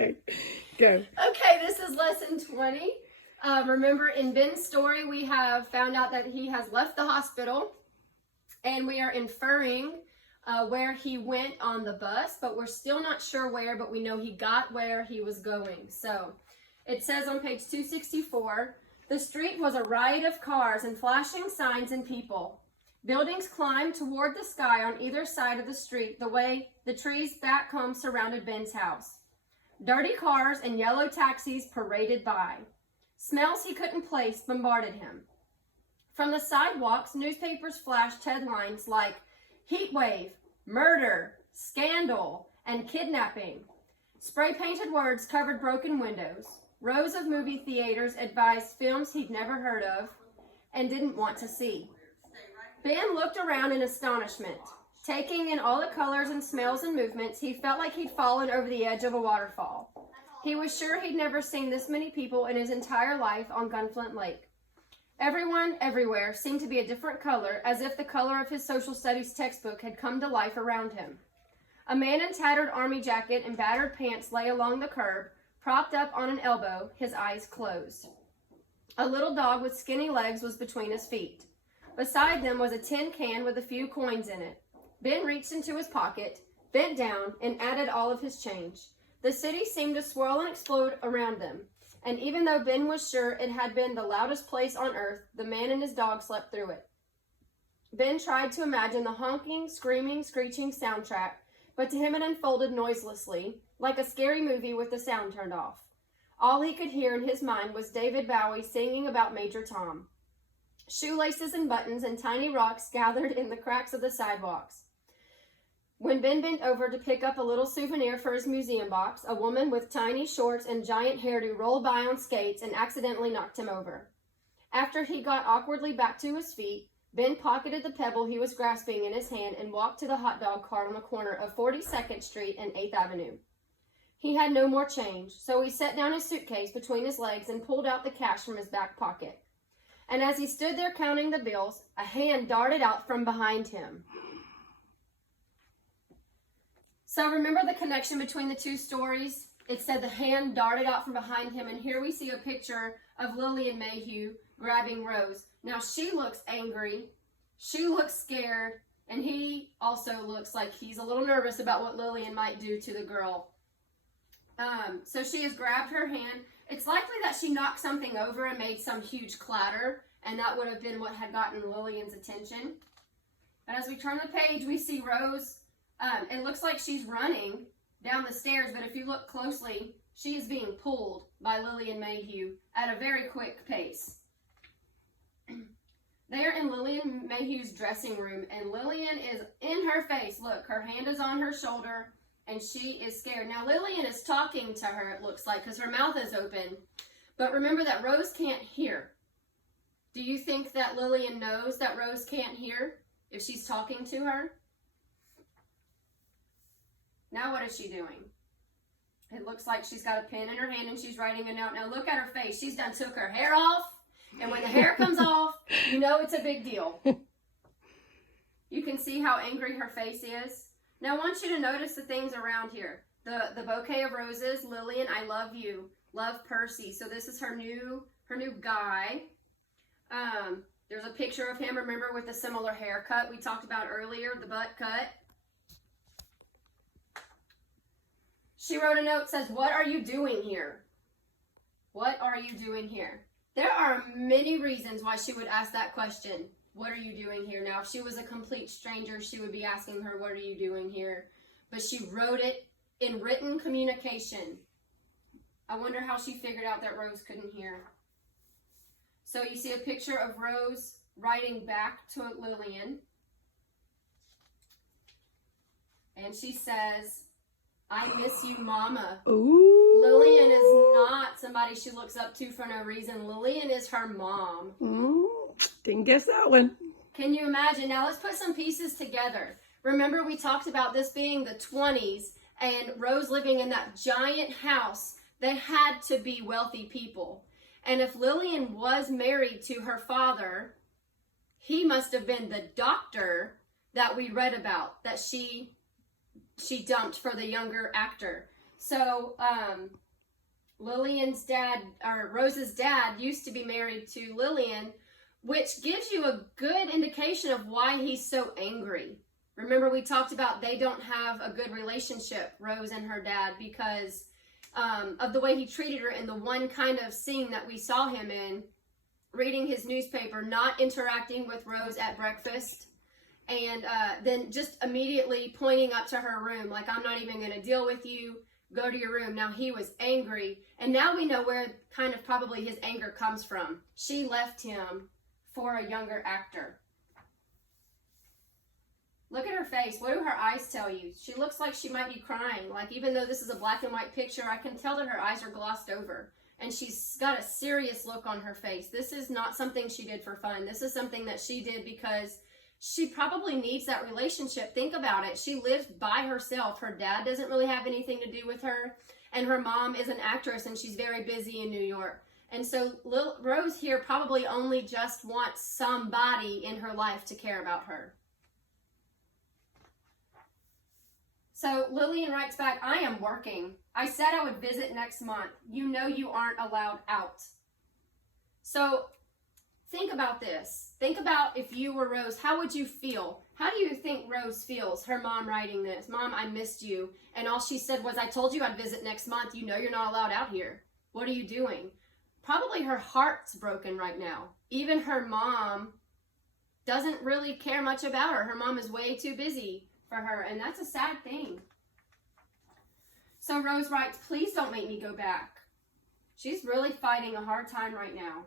Okay, go. Okay, this is lesson 20. Remember, in Ben's story, we have found out that he has left the hospital, and we are inferring where he went on the bus, but we're still not sure where, but we know he got where he was going. So it says on page 264, the street was a riot of cars and flashing signs and people. Buildings climbed toward the sky on either side of the street, the way the trees back home surrounded Ben's house. Dirty cars and yellow taxis paraded by. Smells he couldn't place bombarded him. From the sidewalks, newspapers flashed headlines like heat wave, murder, scandal, and kidnapping. Spray-painted words covered broken windows. Rows of movie theaters advised films he'd never heard of and didn't want to see. Ben looked around in astonishment. Taking in all the colors and smells and movements, he felt like he'd fallen over the edge of a waterfall. He was sure he'd never seen this many people in his entire life on Gunflint Lake. Everyone, everywhere, seemed to be a different color, as if the color of his social studies textbook had come to life around him. A man in tattered army jacket and battered pants lay along the curb, propped up on an elbow, his eyes closed. A little dog with skinny legs was between his feet. Beside them was a tin can with a few coins in it. Ben reached into his pocket, bent down, and added all of his change. The city seemed to swirl and explode around them, and even though Ben was sure it had been the loudest place on earth, the man and his dog slept through it. Ben tried to imagine the honking, screaming, screeching soundtrack, but to him it unfolded noiselessly, like a scary movie with the sound turned off. All he could hear in his mind was David Bowie singing about Major Tom. Shoelaces and buttons and tiny rocks gathered in the cracks of the sidewalks. When Ben bent over to pick up a little souvenir for his museum box, a woman with tiny shorts and giant hairdo rolled by on skates and accidentally knocked him over. After he got awkwardly back to his feet, Ben pocketed the pebble he was grasping in his hand and walked to the hot dog cart on the corner of 42nd Street and 8th Avenue. He had no more change, so he set down his suitcase between his legs and pulled out the cash from his back pocket. And as he stood there counting the bills, a hand darted out from behind him. So remember the connection between the two stories? It said the hand darted out from behind him, and here we see a picture of Lillian Mayhew grabbing Rose. Now she looks angry, she looks scared, and he also looks like he's a little nervous about what Lillian might do to the girl. So she has grabbed her hand. It's likely that she knocked something over and made some huge clatter, and that would have been what had gotten Lillian's attention. But as we turn the page, we see Rose. It looks like she's running down the stairs, but if you look closely, she is being pulled by Lillian Mayhew at a very quick pace. They are in Lillian Mayhew's dressing room, and Lillian is in her face. Look, her hand is on her shoulder, and she is scared. Now, Lillian is talking to her, it looks like, because her mouth is open. But remember that Rose can't hear. Do you think that Lillian knows that Rose can't hear if she's talking to her? Now what is she doing? It looks like she's got a pen in her hand and she's writing a note. Now look at her face. She's done took her hair off. And when the hair comes off, you know it's a big deal. You can see how angry her face is. Now I want you to notice the things around here. The bouquet of roses, Lillian, I love you. Love, Percy. So this is her new guy. There's a picture of him, remember, with a similar haircut we talked about earlier, the butt cut. She wrote a note, says, "What are you doing here? What are you doing here?" There are many reasons why she would ask that question. What are you doing here? Now, if she was a complete stranger, she would be asking her, what are you doing here? But she wrote it in written communication. I wonder how she figured out that Rose couldn't hear. So you see a picture of Rose writing back to Lillian. And she says, "I miss you, Mama." Ooh. Lillian is not somebody she looks up to for no reason. Lillian is her mom. Didn't guess that one. Can you imagine? Now let's put some pieces together. Remember we talked about this being the 20s and Rose living in that giant house. They had to be wealthy people. And if Lillian was married to her father, he must have been the doctor that we read about, that she dumped for the younger actor. So, Lillian's dad, or Rose's dad, used to be married to Lillian, which gives you a good indication of why he's so angry. Remember, we talked about they don't have a good relationship, Rose and her dad, because of the way he treated her in the one kind of scene that we saw him in, reading his newspaper, not interacting with Rose at breakfast, and then just immediately pointing up to her room, like, I'm not even going to deal with you. Go to your room. Now he was angry, and now we know where kind of probably his anger comes from. She left him for a younger actor. Look at her face. What do her eyes tell you? She looks like she might be crying. Like, even though this is a black and white picture, I can tell that her eyes are glossed over, and she's got a serious look on her face. This is not something she did for fun. This is something that she did because she probably needs that relationship. Think about it. She lives by herself. Her dad doesn't really have anything to do with her. And her mom is an actress and she's very busy in New York. And so Rose here probably only just wants somebody in her life to care about her. So Lillian writes back, I am working. I said I would visit next month. You know you aren't allowed out. So think about this. Think about if you were Rose, how would you feel? How do you think Rose feels, her mom writing this? Mom, I missed you. And all she said was, I told you I'd visit next month. You know you're not allowed out here. What are you doing? Probably her heart's broken right now. Even her mom doesn't really care much about her. Her mom is way too busy for her, and that's a sad thing. So Rose writes, please don't make me go back. She's really fighting a hard time right now.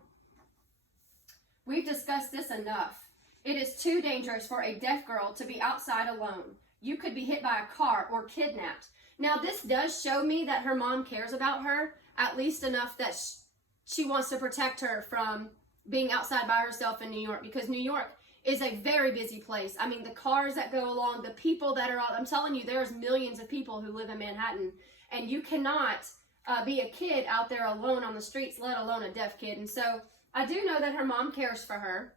We've discussed this enough. It is too dangerous for a deaf girl to be outside alone. You could be hit by a car or kidnapped. Now, this does show me that her mom cares about her, at least enough that she wants to protect her from being outside by herself in New York, because New York is a very busy place. I mean, the cars that go along, the people that are out, I'm telling you, there's millions of people who live in Manhattan, and you cannot be a kid out there alone on the streets, let alone a deaf kid. And so I do know that her mom cares for her,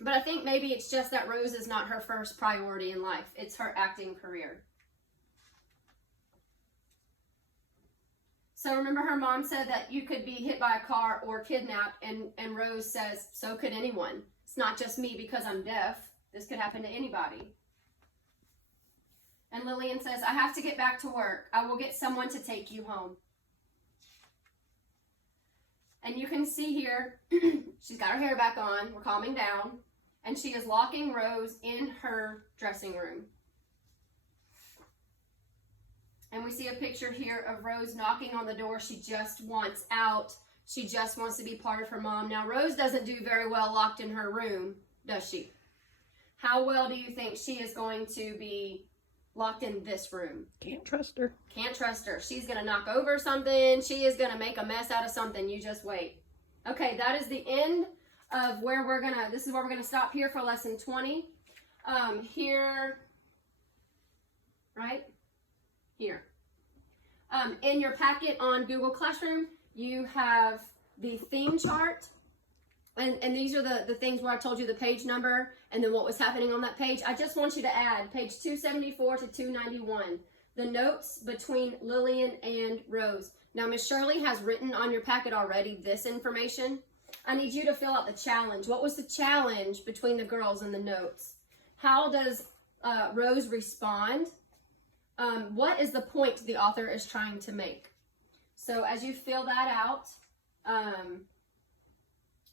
but I think maybe it's just that Rose is not her first priority in life. It's her acting career. So remember, her mom said that you could be hit by a car or kidnapped, and Rose says, so could anyone. It's not just me because I'm deaf. This could happen to anybody. And Lillian says, I have to get back to work. I will get someone to take you home. And you can see here, she's got her hair back on. We're calming down. And she is locking Rose in her dressing room. And we see a picture here of Rose knocking on the door. She just wants out. She just wants to be part of her mom. Now, Rose doesn't do very well locked in her room, does she? How well do you think she is going to be locked in this room? Can't trust her. Can't trust her. She's going to knock over something. She is going to make a mess out of something. You just wait. Okay, that is the end of where we're going to, this is where we're going to stop here for lesson 20. Here, right? Here. In your packet on Google Classroom, you have the theme chart. And these are the things where I told you the page number and then what was happening on that page. I just want you to add page 274 to 291, the notes between Lillian and Rose. Now, Miss Shirley has written on your packet already this information. I need you to fill out the challenge. What was the challenge between the girls and the notes? How does Rose respond? What is the point the author is trying to make? So as you fill that out,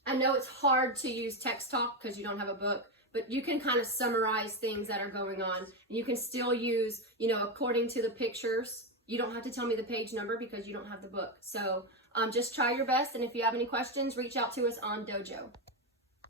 I know it's hard to use text talk because you don't have a book, but you can kind of summarize things that are going on. And you can still use, according to the pictures. You don't have to tell me the page number because you don't have the book. So just try your best. And if you have any questions, reach out to us on Dojo.